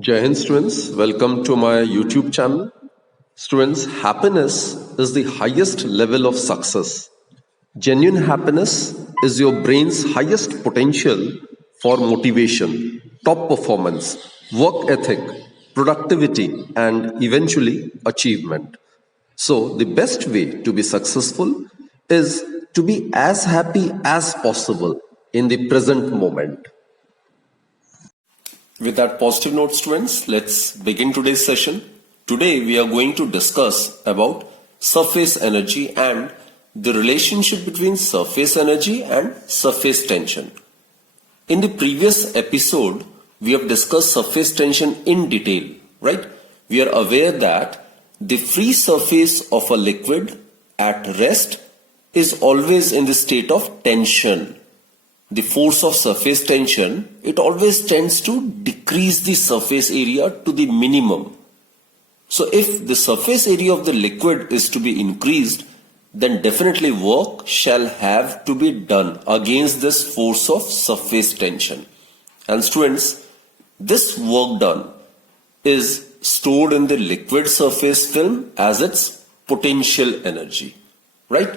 Jai Hind students, welcome to my YouTube channel. Students, happiness is the highest level of success. Genuine happiness is your brain's highest potential for motivation, top performance, work ethic, productivity, and eventually achievement. So, the best way to be successful is to be as happy as possible in the present moment. With that positive note, students, let's begin today's session. Today we are going to discuss about surface energy and the relationship between surface energy and surface tension. In the previous episode, we have discussed surface tension in detail, right? We are aware that the free surface of a liquid at rest is always in the state of tension. The force of surface tension, it always tends to decrease the surface area to the minimum. So if the surface area of the liquid is to be increased, then definitely work shall have to be done against this force of surface tension. And students, this work done is stored in the liquid surface film as its potential energy, right?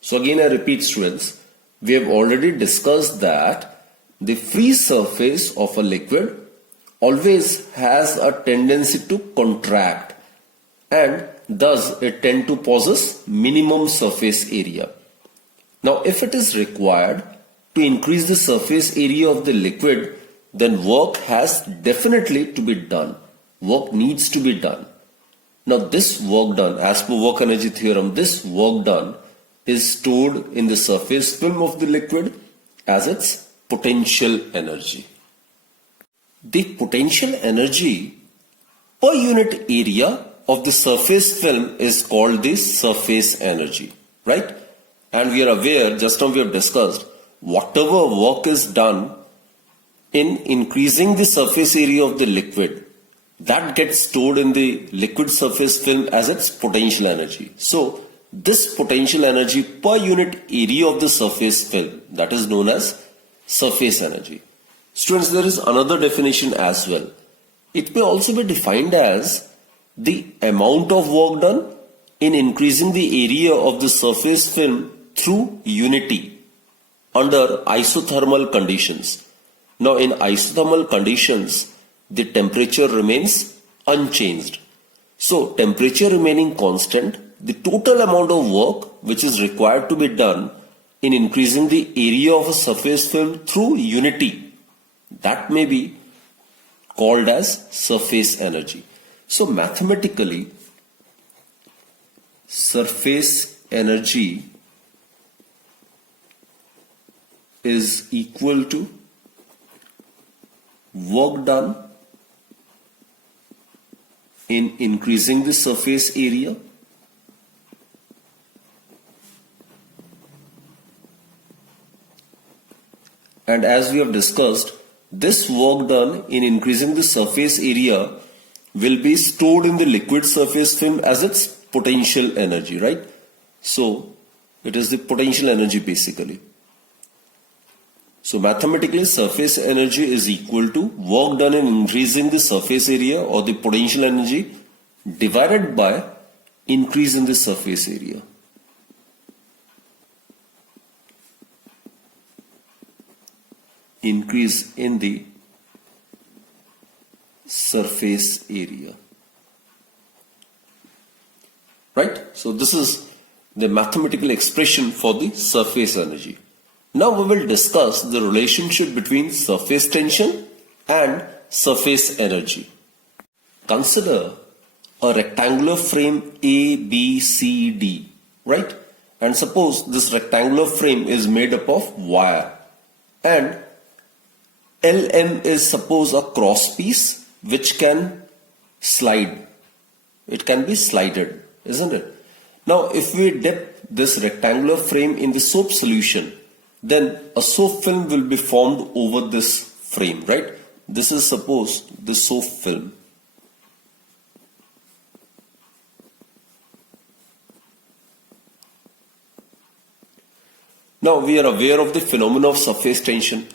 So again I repeat, students, we have already discussed that the free surface of a liquid always has a tendency to contract, and thus it tends to possess minimum surface area. Now if it is required to increase the surface area of the liquid, then work has definitely to be done. Work needs to be done. Now this work done, as per work energy theorem, this work done is stored in the surface film of the liquid as its potential energy. The potential energy per unit area of the surface film is called the surface energy, right? And we are aware, just now we have discussed, whatever work is done in increasing the surface area of the liquid, that gets stored in the liquid surface film as its potential energy. So this potential energy per unit area of the surface film, that is known as surface energy. Students, there is another definition as well. It may also be defined as the amount of work done in increasing the area of the surface film through unity under isothermal conditions. Now in isothermal conditions, the temperature remains unchanged. So temperature remaining constant, the total amount of work which is required to be done in increasing the area of a surface film through unity, that may be called as surface energy. So mathematically, surface energy is equal to work done in increasing the surface area and as we have discussed, this work done in increasing the surface area will be stored in the liquid surface film as its potential energy, right? So it is the potential energy basically. So mathematically, surface energy is equal to work done in increasing the surface area or the potential energy divided by increase in the surface area. Increase in the surface area, right? So this is the mathematical expression for the surface energy. Now we will discuss the relationship between surface tension and surface energy. Consider a rectangular frame A, B, C, D, right? And suppose this rectangular frame is made up of wire, and LM is suppose a cross piece which can slide. It can be slided, isn't it? Now if we dip this rectangular frame in the soap solution, then a soap film will be formed over this frame, right? This is suppose the soap film. Now we are aware of the phenomena of surface tension.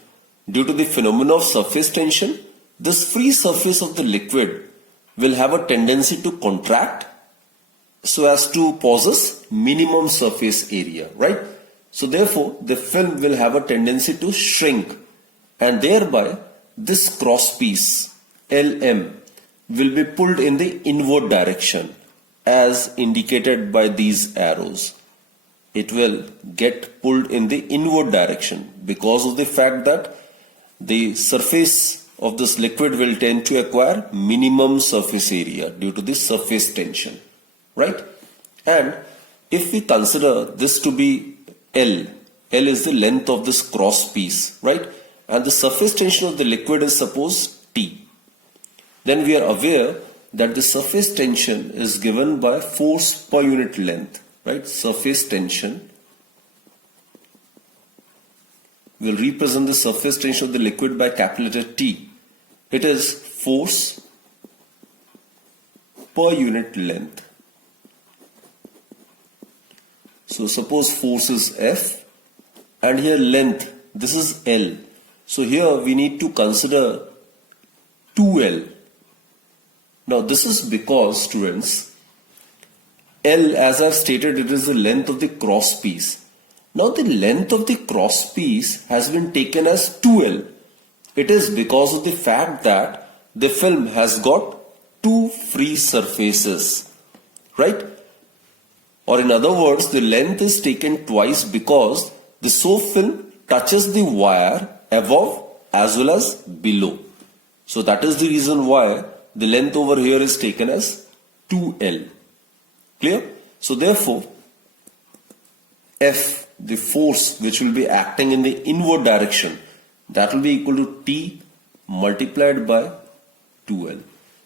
Due to the phenomena of surface tension, this free surface of the liquid will have a tendency to contract so as to possess minimum surface area, right? So therefore, the film will have a tendency to shrink, and thereby this cross piece LM will be pulled in the inward direction as indicated by these arrows. It will get pulled in the inward direction because of the fact that the surface of this liquid will tend to acquire minimum surface area due to the surface tension, right? And if we consider this to be L is the length of this cross piece, right? And the surface tension of the liquid is suppose T. Then we are aware that the surface tension is given by force per unit length, right? Surface tension will represent the surface tension of the liquid by capital letter T. It is force per unit length. So suppose force is F and here length, this is L. So here we need to consider 2L. Now this is because, students, L, as I've stated, it is the length of the cross piece. Now the length of the cross piece has been taken as 2L. It is because of the fact that the film has got two free surfaces, right? Or in other words, the length is taken twice because the soap film touches the wire above as well as below. So that is the reason why the length over here is taken as 2L. Clear? So therefore, F, the force which will be acting in the inward direction, that will be equal to T multiplied by 2L.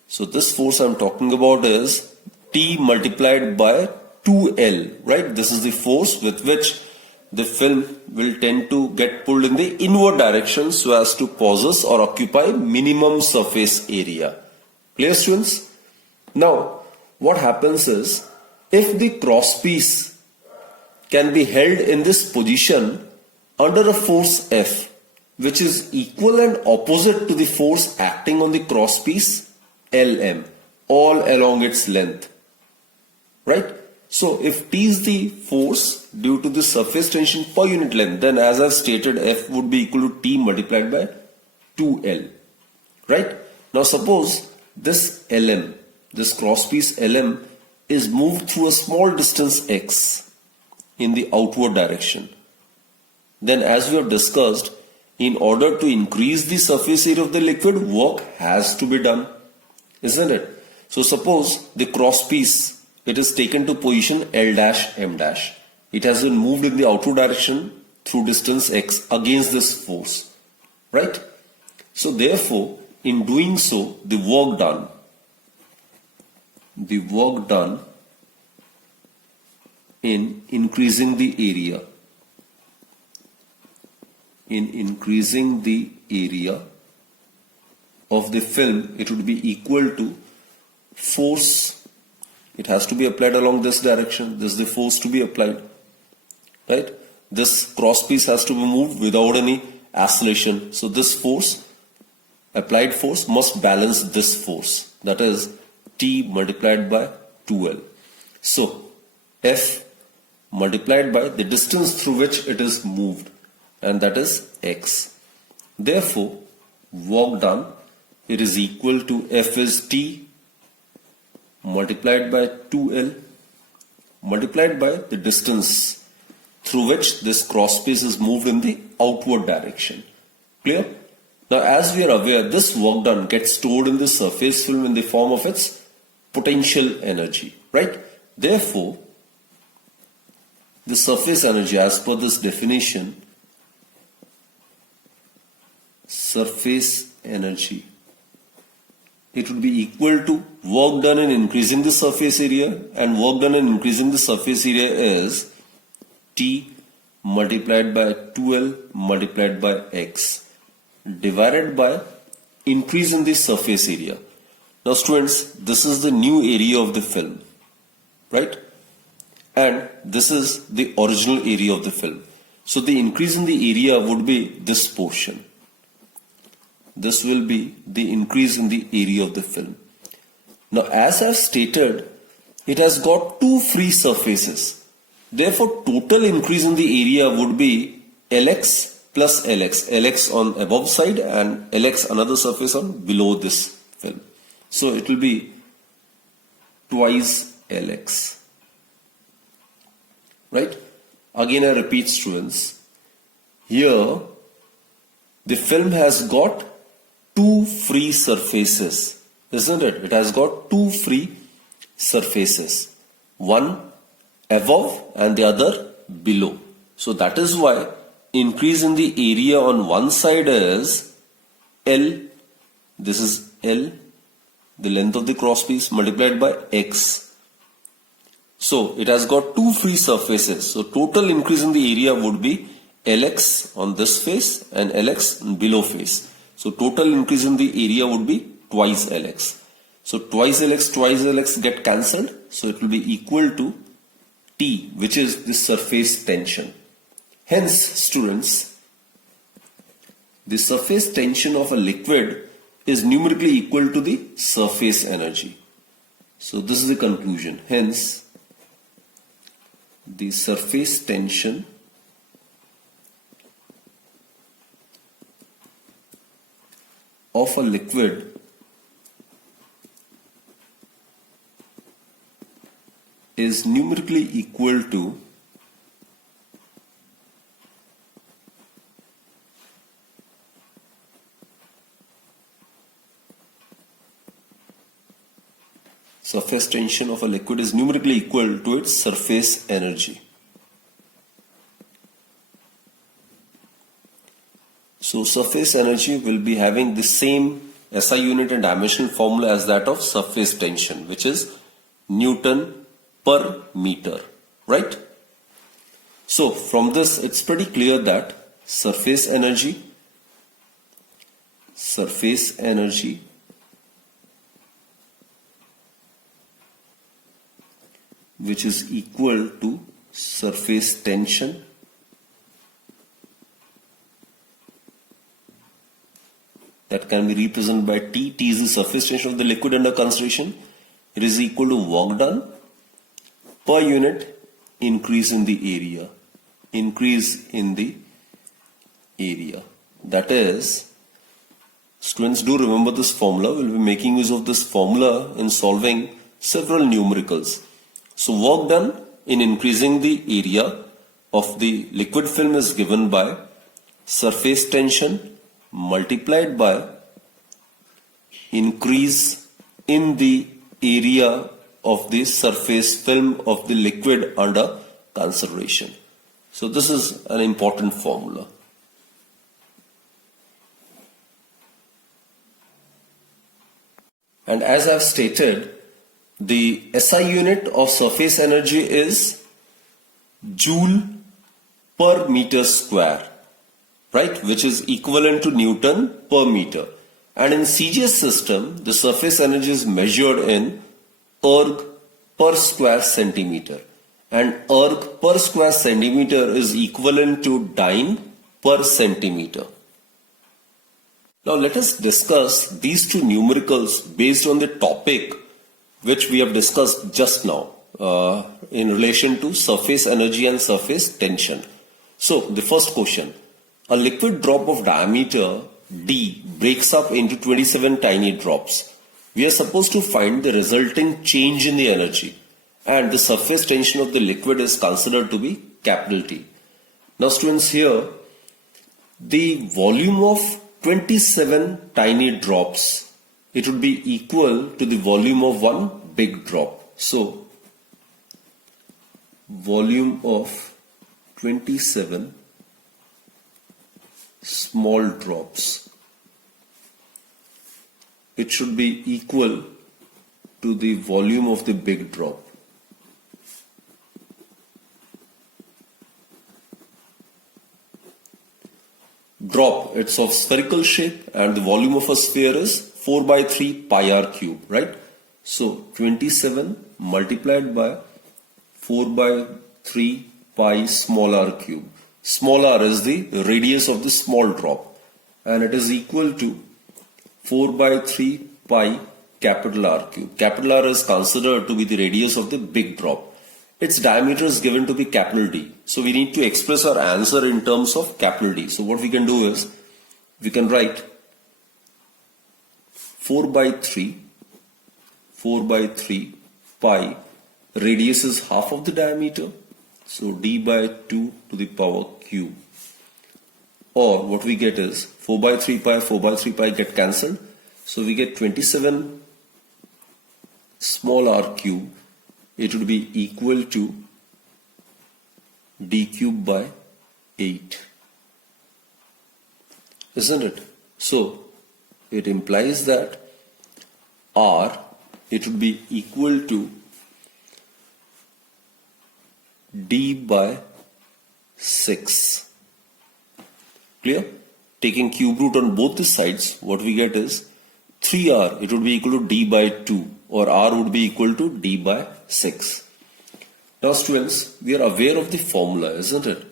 So this force I am talking about is T multiplied by 2L, right? This is the force with which the film will tend to get pulled in the inward direction so as to possess or occupy minimum surface area. Clear, students? Now, what happens is, if the cross piece can be held in this position under a force F, which is equal and opposite to the force acting on the cross piece LM, all along its length, right? So if T is the force due to the surface tension per unit length, then as I've stated, F would be equal to T multiplied by 2L, right? Now suppose this LM, this cross piece LM is moved through a small distance x in the outward direction. Then as we have discussed, in order to increase the surface area of the liquid, work has to be done, isn't it? So suppose the cross piece, it is taken to position L dash M dash. It has been moved in the outward direction through distance x against this force, right? So therefore, in doing so, the work done in increasing the area, of the film, it would be equal to force. It has to be applied along this direction. This is the force to be applied, right? This cross piece has to be moved without any oscillation. So this force, applied force, must balance this force, that is T multiplied by 2L. So F multiplied by the distance through which it is moved, and that is x. Therefore, work done, it is equal to F is T multiplied by 2L multiplied by the distance through which this cross piece is moved in the outward direction. Clear? Now as we are aware, this work done gets stored in the surface film in the form of its potential energy, right? Therefore, the surface energy, as per this definition, surface energy, it would be equal to work done in increasing the surface area, and work done in increasing the surface area is T multiplied by 2L multiplied by x divided by increase in the surface area. Now students, this is the new area of the film, right? And this is the original area of the film. So the increase in the area would be this portion. this will be the increase in the area of the film. Now, as I've stated, it has got two free surfaces. Therefore, total increase in the area would be Lx plus Lx. Lx on above side and Lx another surface on below this film. So, it will be twice Lx. Right? Again, I repeat, students. Here, the film has got two free surfaces, isn't it? It has got two free surfaces, one above and the other below. So that is why increase in the area on one side is L, this is L, the length of the cross piece, multiplied by X. So it has got two free surfaces. So total increase in the area would be Lx on this face and Lx in below face. So total increase in the area would be twice Lx. So twice Lx get cancelled. So it will be equal to T, which is the surface tension. Hence, students, the surface tension of a liquid is numerically equal to the surface energy. So this is the conclusion. Hence, the surface tension of a liquid is numerically equal to surface tension of a liquid is numerically equal to its surface energy. So surface energy will be having the same SI unit and dimensional formula as that of surface tension, which is Newton per meter, right? So from this it's pretty clear that surface energy which is equal to surface tension that can be represented by T. T is the surface tension of the liquid under consideration. It is equal to work done per unit increase in the area. That is, students, do remember this formula. We'll be making use of this formula in solving several numericals. So work done in increasing the area of the liquid film is given by surface tension multiplied by increase in the area of the surface film of the liquid under consideration. So this is an important formula. And as I've stated, the SI unit of surface energy is joule per meter square, right, which is equivalent to Newton per meter. And in CGS system, the surface energy is measured in erg per square centimeter, and erg per square centimeter is equivalent to dyne per centimeter. Now let us discuss these two numericals based on the topic which we have discussed just now in relation to surface energy and surface tension. So the first question, a liquid drop of diameter d breaks up into 27 tiny drops. We are supposed to find the resulting change in the energy, and the surface tension of the liquid is considered to be capital T. Now students, here the volume of 27 tiny drops, it would be equal to the volume of one big drop. So volume of 27 small drops, it should be equal to the volume of the big drop. Drop, it's of spherical shape, and the volume of a sphere is 4 by 3 pi r cube, right? So 27 multiplied by 4 by 3 pi small r cube. Small r is the radius of the small drop, and it is equal to 4 by 3 pi capital R cube. Capital R is considered to be the radius of the big drop. Its diameter is given to be capital D. So we need to express our answer in terms of capital D. So what we can do is, we can write 4 by 3 pi, radius is half of the diameter, so D by 2 to the power q. Or what we get is 4 by 3 pi get cancelled, so we get 27 small r cube. It would be equal to d cube by 8, isn't it? So it implies that r, it would be equal to d by 6. Clear? Taking cube root on both the sides, what we get is 3r, it would be equal to d by 2, or r would be equal to d by 6. Now students, we are aware of the formula, isn't it?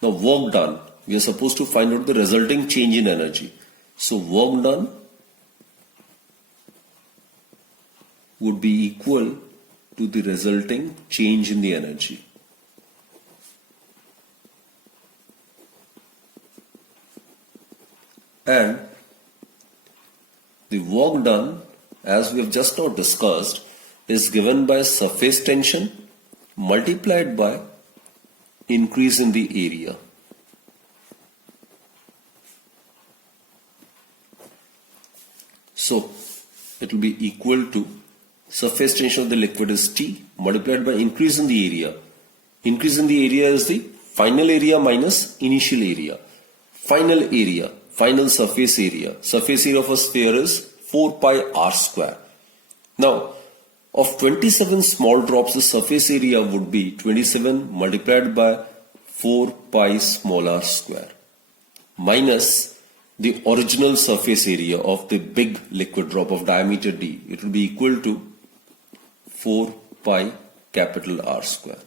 Now work done, we are supposed to find out the resulting change in energy. So work done would be equal to the resulting change in the energy. And the work done, as we have just now discussed, is given by surface tension multiplied by increase in the area. So it will be equal to surface tension of the liquid is T multiplied by increase in the area. Increase in the area is the final area minus initial area. Final area, final surface area. Surface area of a sphere is 4 pi r square. Now, of 27 small drops, the surface area would be 27 multiplied by 4 pi small r square minus the original surface area of the big liquid drop of diameter d. It will be equal to 4 pi capital R square.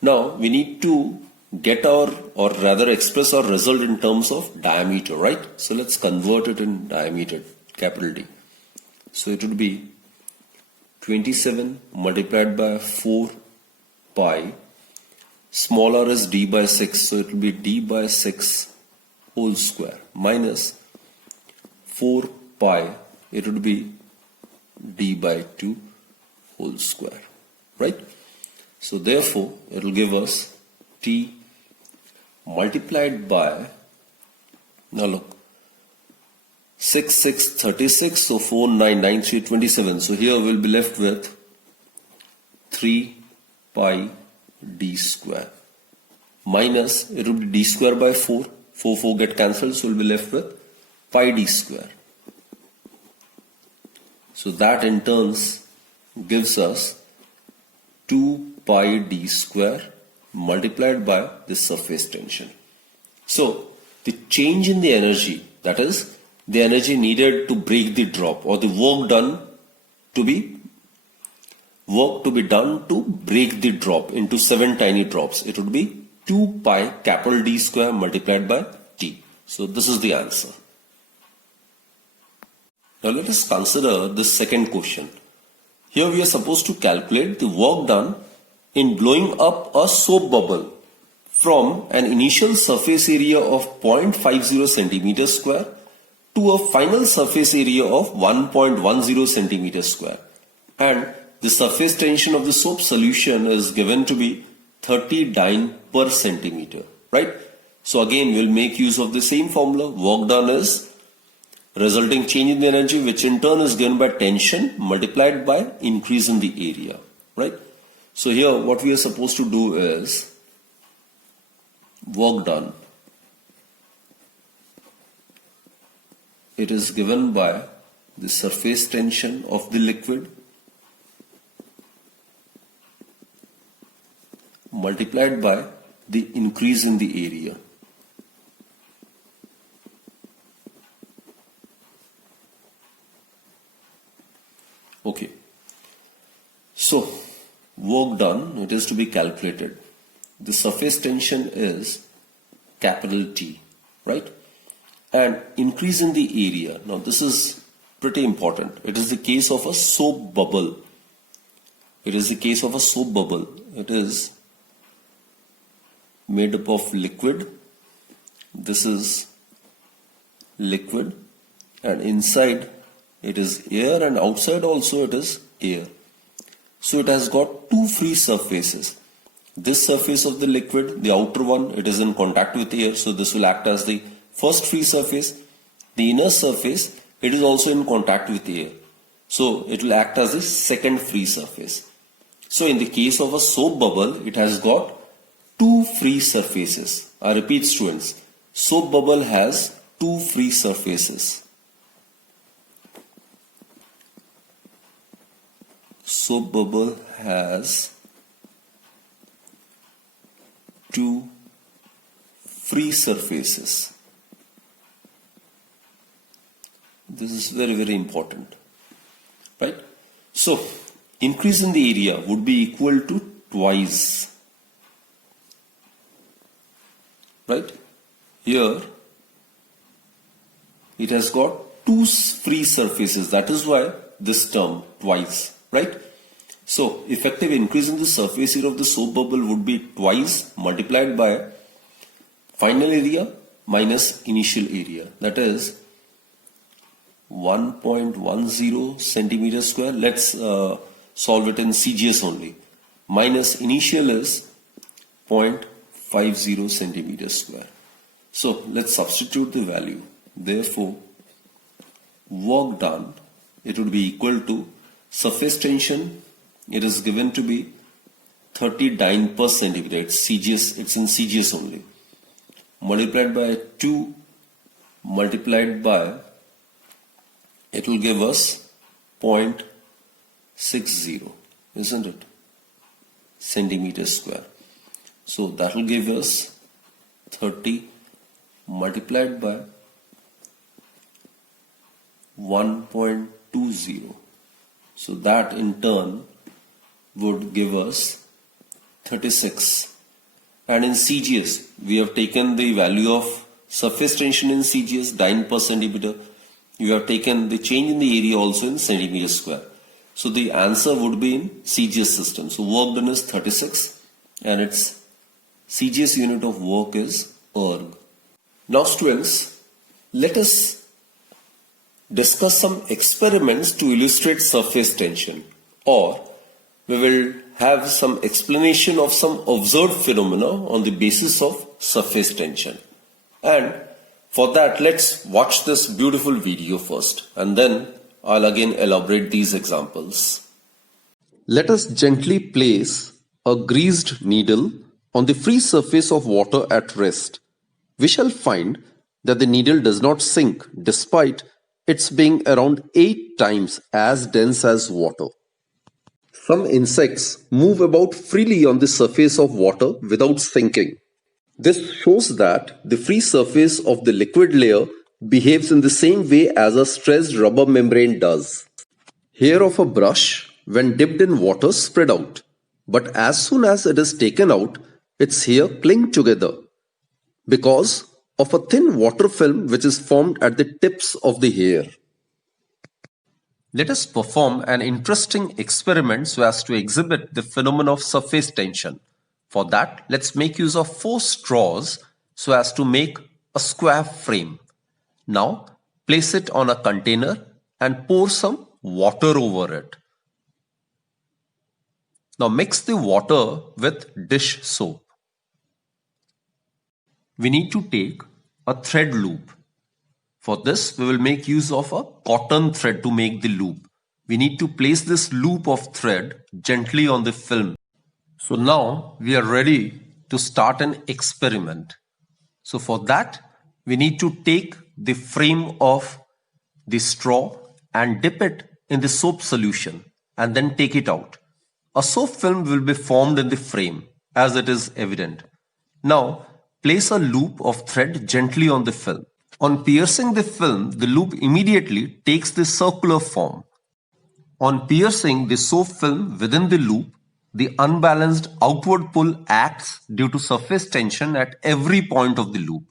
Now we need to get our, or rather express our result in terms of diameter, right? So let's convert it in diameter, capital D. So it would be 27 multiplied by 4 pi, small r is d by 6, so it will be d by 6 whole square minus 4 pi, it would be d by 2 whole square, right? So therefore it will give us t multiplied by, now look, 6 6 36, so 4 9 9 3 27, so here we'll be left with 3 pi d square minus, it will be d square by 4, 4 get cancelled, so we'll be left with pi d square. So that in turns gives us 2 pi d square multiplied by the surface tension. So the change in the energy, that is the energy needed to break the drop, or the work to be done to break the drop into 7 tiny drops, it would be 2 pi capital D square multiplied by T. So this is the answer. Now let us consider the second question. Here we are supposed to calculate the work done in blowing up a soap bubble from an initial surface area of 0.50 centimeter square to a final surface area of 1.10 centimeter square, and the surface tension of the soap solution is given to be 30 dyne per centimeter, right? So again we'll make use of the same formula. Work done is resulting change in the energy, which in turn is given by tension multiplied by increase in the area, right? So here what we are supposed to do is work done, it is given by the surface tension of the liquid multiplied by the increase in the area. Okay, so work done, it is to be calculated. The surface tension is capital T, right? and increase in the area. Now this is pretty important. It is the case of a soap bubble. It is the case of a soap bubble. It is made up of liquid. This is liquid, and inside it is air, and outside also it is air. So it has got two free surfaces. This surface of the liquid, the outer one, it is in contact with air, so this will act as the first free surface. The inner surface, it is also in contact with air, so it will act as the second free surface. So in the case of a soap bubble, it has got two free surfaces. I repeat, students, soap bubble has two free surfaces. Soap bubble has two free surfaces. This is very, very important, right? So increase in the area would be equal to twice, right? Here it has got two free surfaces, that is why this term twice, right? So effective increase in the surface area of the soap bubble would be twice multiplied by final area minus initial area, that is 1.10 centimeter square. Let's solve it in CGS only. Minus initial is 0.50 centimeter square. So let's substitute the value. Therefore, work done, it would be equal to surface tension. It is given to be 30 dyne per centimeter. It's CGS. It's in CGS only. Multiplied by 2, multiplied by, it will give us 0.60, isn't it? Centimeter square. So that will give us 30 multiplied by 1.20. So that in turn would give us 36. And in CGS, we have taken the value of surface tension in CGS, dyne per centimeter. You have taken the change in the area also in centimeter square. So the answer would be in CGS system. So work done is 36 and its CGS unit of work is erg. Now students, let us discuss some experiments to illustrate surface tension, or we will have some explanation of some observed phenomena on the basis of surface tension. And for that, let's watch this beautiful video first, and then I'll again elaborate these examples. Let us gently place a greased needle on the free surface of water at rest. We shall find that the needle does not sink despite its being around 8 times as dense as water. Some insects move about freely on the surface of water without sinking. This shows that the free surface of the liquid layer behaves in the same way as a stressed rubber membrane does. Hair of a brush, when dipped in water, spread out, but as soon as it is taken out, its hair cling together because of a thin water film which is formed at the tips of the hair. Let us perform an interesting experiment so as to exhibit the phenomenon of surface tension. For that, let's make use of 4 straws so as to make a square frame. Now, place it on a container and pour some water over it. Now mix the water with dish soap. We need to take a thread loop. For this, we will make use of a cotton thread to make the loop. We need to place this loop of thread gently on the film. So now we are ready to start an experiment. So for that, we need to take the frame of the straw and dip it in the soap solution and then take it out. A soap film will be formed in the frame, as it is evident. Now, place a loop of thread gently on the film. On piercing the film, the loop immediately takes the circular form. On piercing the soap film within the loop, the unbalanced outward pull acts due to surface tension at every point of the loop.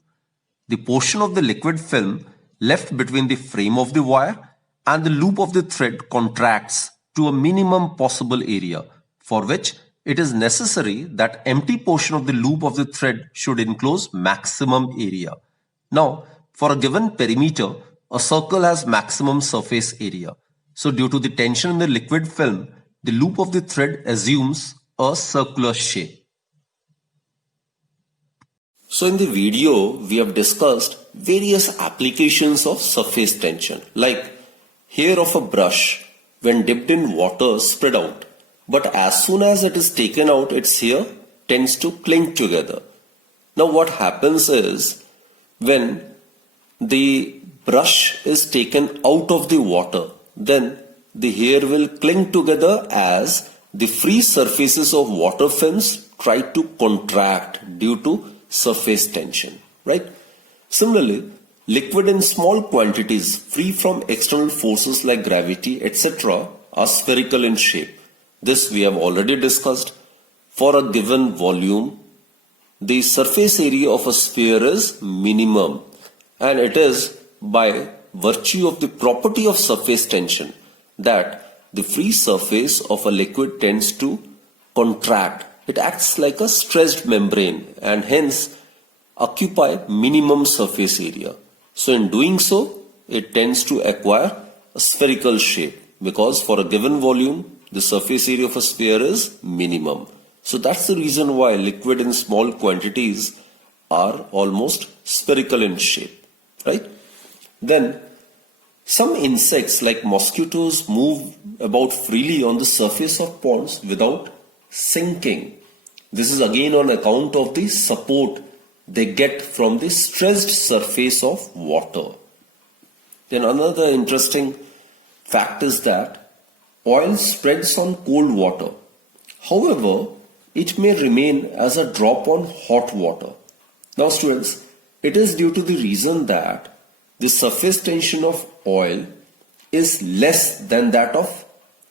the portion of the liquid film left between the frame of the wire and the loop of the thread contracts to a minimum possible area, for which it is necessary that empty portion of the loop of the thread should enclose maximum area. Now, for a given perimeter, a circle has maximum surface area. So due to the tension in the liquid film, the loop of the thread assumes a circular shape. So in the video, we have discussed various applications of surface tension, like hair of a brush when dipped in water spread out, but as soon as it is taken out, its hair tends to cling together. Now what happens is, when the brush is taken out of the water, then the hair will cling together as the free surfaces of water films try to contract due to surface tension, right? Similarly, liquid in small quantities free from external forces like gravity, etc. are spherical in shape. This we have already discussed. For a given volume, the surface area of a sphere is minimum, and it is by virtue of the property of surface tension that the free surface of a liquid tends to contract. It acts like a stressed membrane and hence occupy minimum surface area. So in doing so, it tends to acquire a spherical shape, because for a given volume, the surface area of a sphere is minimum. So that's the reason why liquid in small quantities are almost spherical in shape, right? Then some insects like mosquitoes move about freely on the surface of ponds without sinking. This is again on account of the support they get from the stressed surface of water. Then another interesting fact is that oil spreads on cold water. However, it may remain as a drop on hot water. Now students, it is due to the reason that the surface tension of oil is less than that of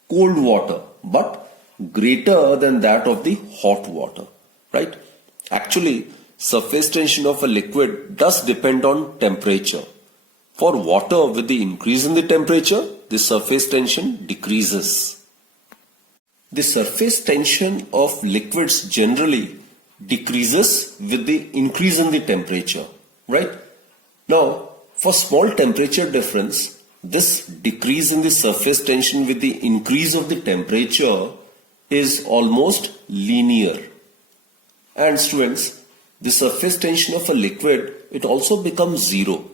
cold water, but greater than that of the hot water, right? Actually, surface tension of a liquid does depend on temperature. For water, with the increase in the temperature, the surface tension decreases. The surface tension of liquids generally decreases with the increase in the temperature, right? Now, for small temperature difference, this decrease in the surface tension with the increase of the temperature is almost linear. And students, the surface tension of a liquid, it also becomes zero.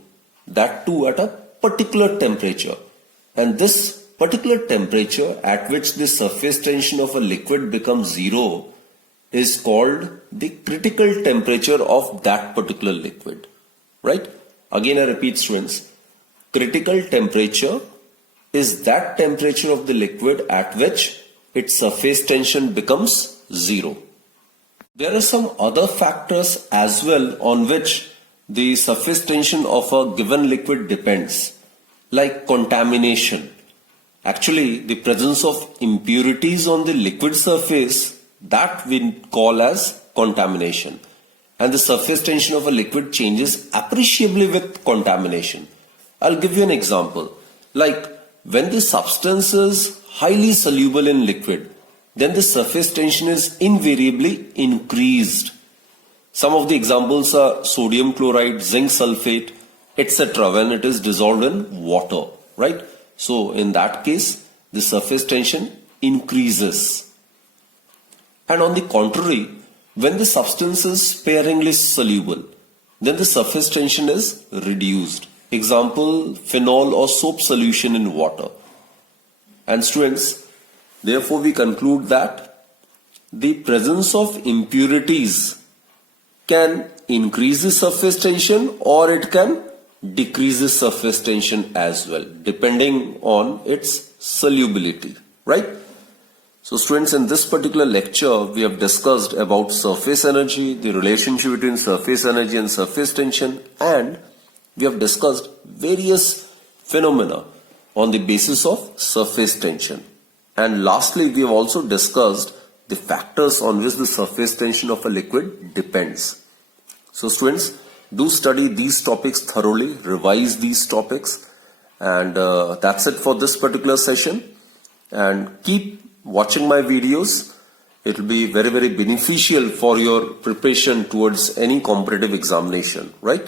That too at a particular temperature. And this particular temperature at which the surface tension of a liquid becomes zero is called the critical temperature of that particular liquid, right? Again, I repeat students, critical temperature is that temperature of the liquid at which its surface tension becomes zero. There are some other factors as well on which the surface tension of a given liquid depends, like contamination. Actually, the presence of impurities on the liquid surface, that we call as contamination. And the surface tension of a liquid changes appreciably with contamination. I'll give you an example. Like when the substance is highly soluble in liquid, then the surface tension is invariably increased. Some of the examples are sodium chloride, zinc sulfate, etc. when it is dissolved in water, right? So in that case, the surface tension increases. And on the contrary, when the substance is sparingly soluble, then the surface tension is reduced. Example, phenol or soap solution in water. And students, therefore we conclude that the presence of impurities can increase the surface tension or it can decrease the surface tension as well, depending on its solubility, right? So students, in this particular lecture, we have discussed about surface energy, the relationship between surface energy and surface tension, and we have discussed various phenomena on the basis of surface tension. And lastly, we have also discussed the factors on which the surface tension of a liquid depends. So students, Do study these topics thoroughly, revise these topics, and that's it for this particular session. And keep watching my videos. It will be very, very beneficial for your preparation towards any competitive examination, right?